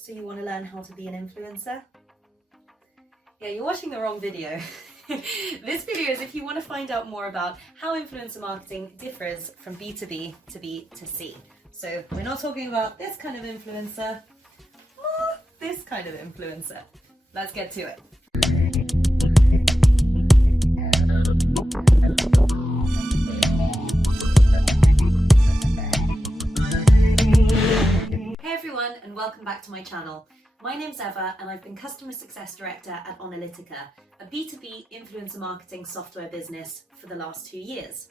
So you want to learn how to be an influencer? Yeah, you're watching the wrong video. This video is if you want to find out more about how influencer marketing differs from B2B to B2C. So we're not talking about this kind of influencer, or this kind of influencer. Let's get to it. Hey everyone, and welcome back to my channel. My name's Eva and I've been Customer Success Director at Analytica, a B2B influencer marketing software business for the last 2 years.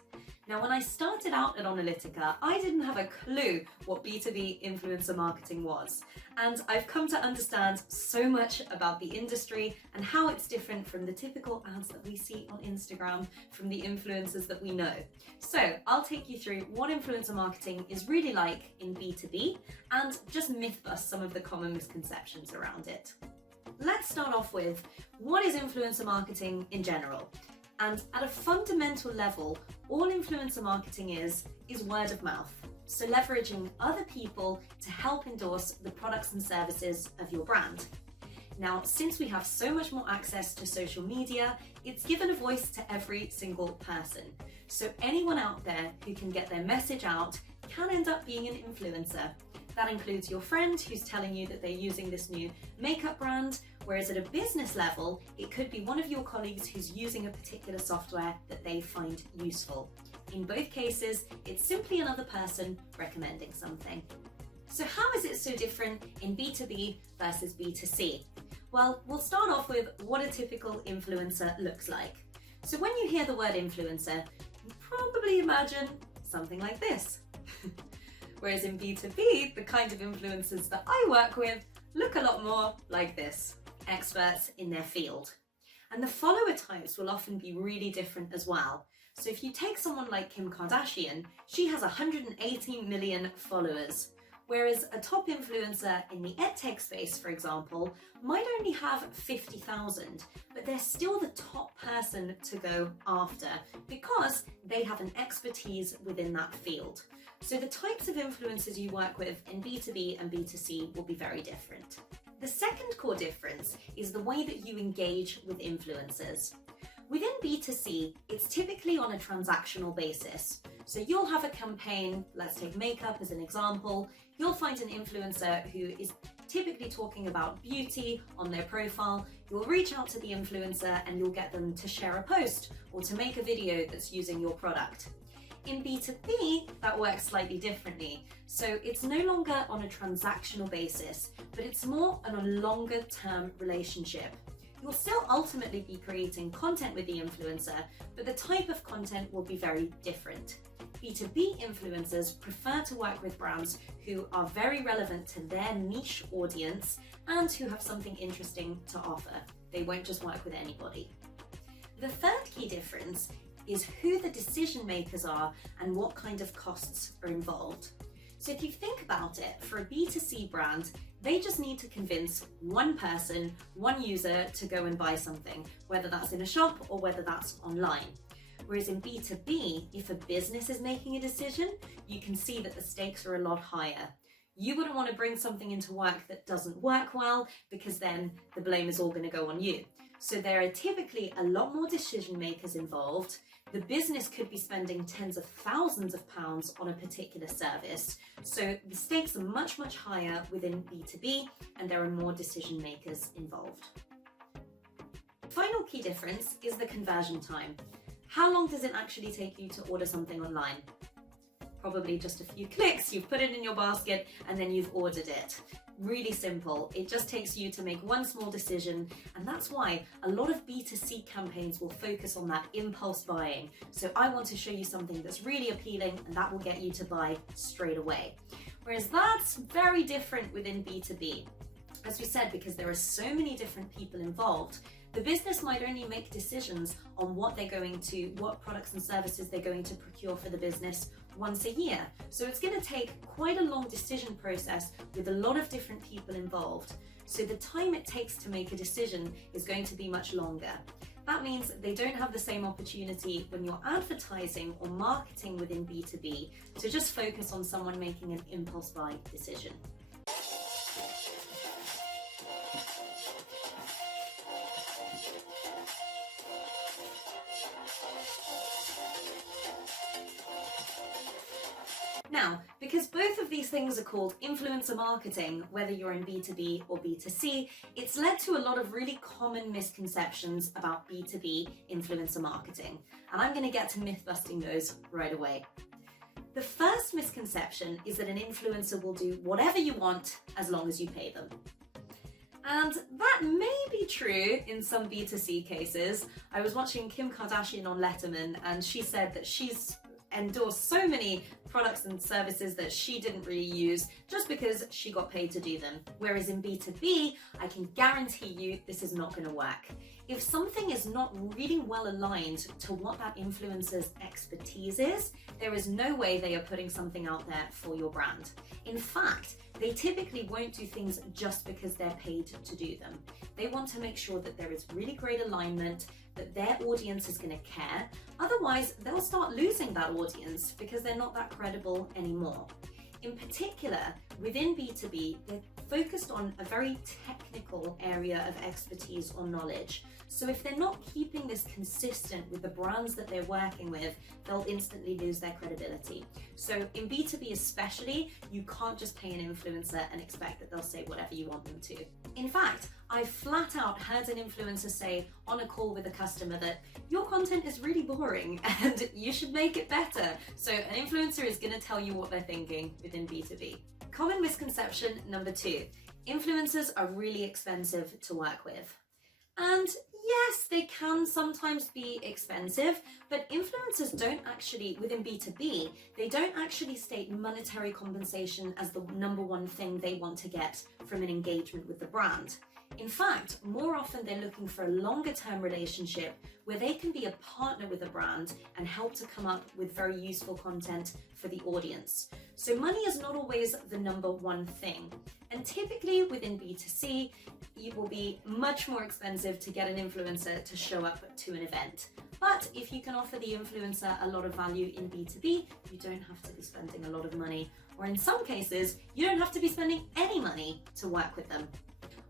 Now, when I started out at Analytica, I didn't have a clue what B2B influencer marketing was. And I've come to understand so much about the industry and how it's different from the typical ads that we see on Instagram from the influencers that we know. So I'll take you through what influencer marketing is really like in B2B and just myth bust some of the common misconceptions around it. Let's start off with, what is influencer marketing in general? And at a fundamental level, all influencer marketing is word of mouth. So leveraging other people to help endorse the products and services of your brand. Now, since we have so much more access to social media, it's given a voice to every single person. So anyone out there who can get their message out can end up being an influencer. That includes your friend who's telling you that they're using this new makeup brand, whereas at a business level, it could be one of your colleagues who's using a particular software that they find useful. In both cases, it's simply another person recommending something. So how is it so different in B2B versus B2C? Well, we'll start off with what a typical influencer looks like. So when you hear the word influencer, you probably imagine something like this. Whereas in B2B, the kind of influencers that I work with look a lot more like this, experts in their field. And the follower types will often be really different as well. So if you take someone like Kim Kardashian, she has 180 million followers, whereas a top influencer in the edtech space, for example, might only have 50,000, but they're still the top person to go after because they have an expertise within that field. So the types of influencers you work with in B2B and B2C will be very different. The second core difference is the way that you engage with influencers. Within B2C, it's typically on a transactional basis. So you'll have a campaign, let's take makeup as an example. You'll find an influencer who is typically talking about beauty on their profile. You'll reach out to the influencer and you'll get them to share a post or to make a video that's using your product. In B2B, that works slightly differently. So it's no longer on a transactional basis, but it's more on a longer term relationship. You'll still ultimately be creating content with the influencer, but the type of content will be very different. B2B influencers prefer to work with brands who are very relevant to their niche audience and who have something interesting to offer. They won't just work with anybody. The third key difference is who the decision makers are and what kind of costs are involved. So if you think about it, for a B2C brand, they just need to convince one person, one user to go and buy something, whether that's in a shop or whether that's online. Whereas in B2B, if a business is making a decision, you can see that the stakes are a lot higher. You wouldn't want to bring something into work that doesn't work well, because then the blame is all going to go on you. So there are typically a lot more decision makers involved. The business could be spending tens of thousands of pounds on a particular service. So the stakes are much, much higher within B2B and there are more decision makers involved. Final key difference is the conversion time. How long does it actually take you to order something online? Probably just a few clicks, you've put it in your basket and then you've ordered it. Really simple. It just takes you to make one small decision, and that's why a lot of B2C campaigns will focus on that impulse buying. So I want to show you something that's really appealing and that will get you to buy straight away. Whereas that's very different within B2B. As we said, because there are so many different people involved, the business might only make decisions on what products and services they're going to procure for the business once a year. So it's going to take quite a long decision process with a lot of different people involved. So the time it takes to make a decision is going to be much longer. That means they don't have the same opportunity when you're advertising or marketing within B2B to just focus on someone making an impulse buy decision. Now, because both of these things are called influencer marketing, whether you're in B2B or B2C, it's led to a lot of really common misconceptions about B2B influencer marketing. And I'm going to get to myth busting those right away. The first misconception is that an influencer will do whatever you want as long as you pay them. And that may be true in some B2C cases. I was watching Kim Kardashian on Letterman, and she said that she's endorsed so many products and services that she didn't really use just because she got paid to do them. Whereas in B2B, I can guarantee you this is not going to work. If something is not really well aligned to what that influencer's expertise is, there is no way they are putting something out there for your brand. In fact, they typically won't do things just because they're paid to do them. They want to make sure that there is really great alignment, that their audience is going to care. Otherwise, they'll start losing that audience because they're not that credible anymore. In particular, within B2B, they're focused on a very technical area of expertise or knowledge. So if they're not keeping this consistent with the brands that they're working with, they'll instantly lose their credibility. So in B2B especially, you can't just pay an influencer and expect that they'll say whatever you want them to. In fact, I flat out heard an influencer say on a call with a customer that your content is really boring and you should make it better. So an influencer is going to tell you what they're thinking within B2B. Common misconception number 2, influencers are really expensive to work with. And yes, they can sometimes be expensive, but influencers don't actually, within B2B, they don't actually state monetary compensation as the number one thing they want to get from an engagement with the brand. In fact, more often they're looking for a longer term relationship where they can be a partner with a brand and help to come up with very useful content for the audience. So money is not always the number one thing. And typically within B2C, it will be much more expensive to get an influencer to show up to an event. But if you can offer the influencer a lot of value in B2B, you don't have to be spending a lot of money. Or in some cases, you don't have to be spending any money to work with them.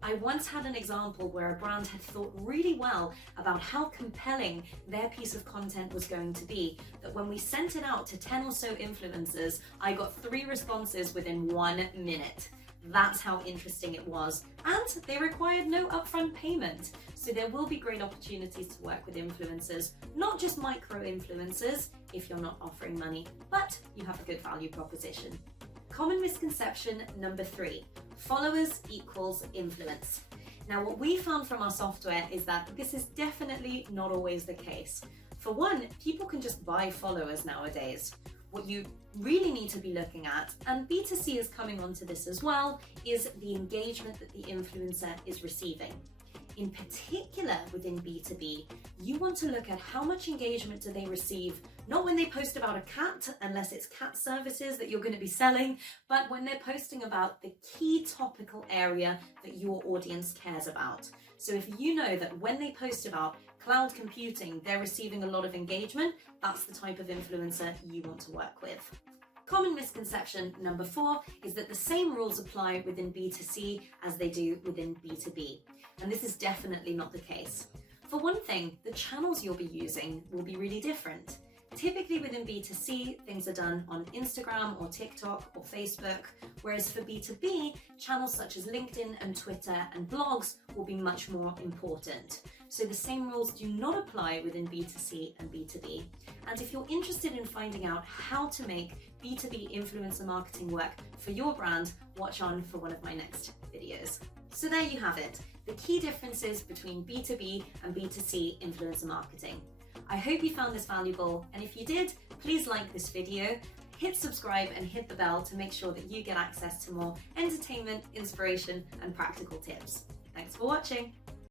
I once had an example where a brand had thought really well about how compelling their piece of content was going to be, that when we sent it out to 10 or so influencers, I got 3 responses within 1 minute. That's how interesting it was. And they required no upfront payment. So there will be great opportunities to work with influencers, not just micro influencers if you're not offering money, but you have a good value proposition. Common misconception number 3, followers equals influence. Now, what we found from our software is that this is definitely not always the case. For one, people can just buy followers nowadays. What you really need to be looking at, and B2C is coming onto this as well, is the engagement that the influencer is receiving. In particular, within B2B, you want to look at how much engagement do they receive, not when they post about a cat, unless it's cat services that you're going to be selling, but when they're posting about the key topical area that your audience cares about. So if you know that when they post about cloud computing, they're receiving a lot of engagement, that's the type of influencer you want to work with. Common misconception number 4 is that the same rules apply within B2C as they do within B2B. And this is definitely not the case. For one thing, the channels you'll be using will be really different. Typically within B2C, things are done on Instagram or TikTok or Facebook, whereas for B2B, channels such as LinkedIn and Twitter and blogs will be much more important. So the same rules do not apply within B2C and B2B. And if you're interested in finding out how to make B2B influencer marketing work for your brand, watch on for one of my next videos. So there you have it, the key differences between B2B and B2C influencer marketing. I hope you found this valuable, and if you did, please like this video, hit subscribe and hit the bell to make sure that you get access to more entertainment, inspiration, and practical tips. Thanks for watching.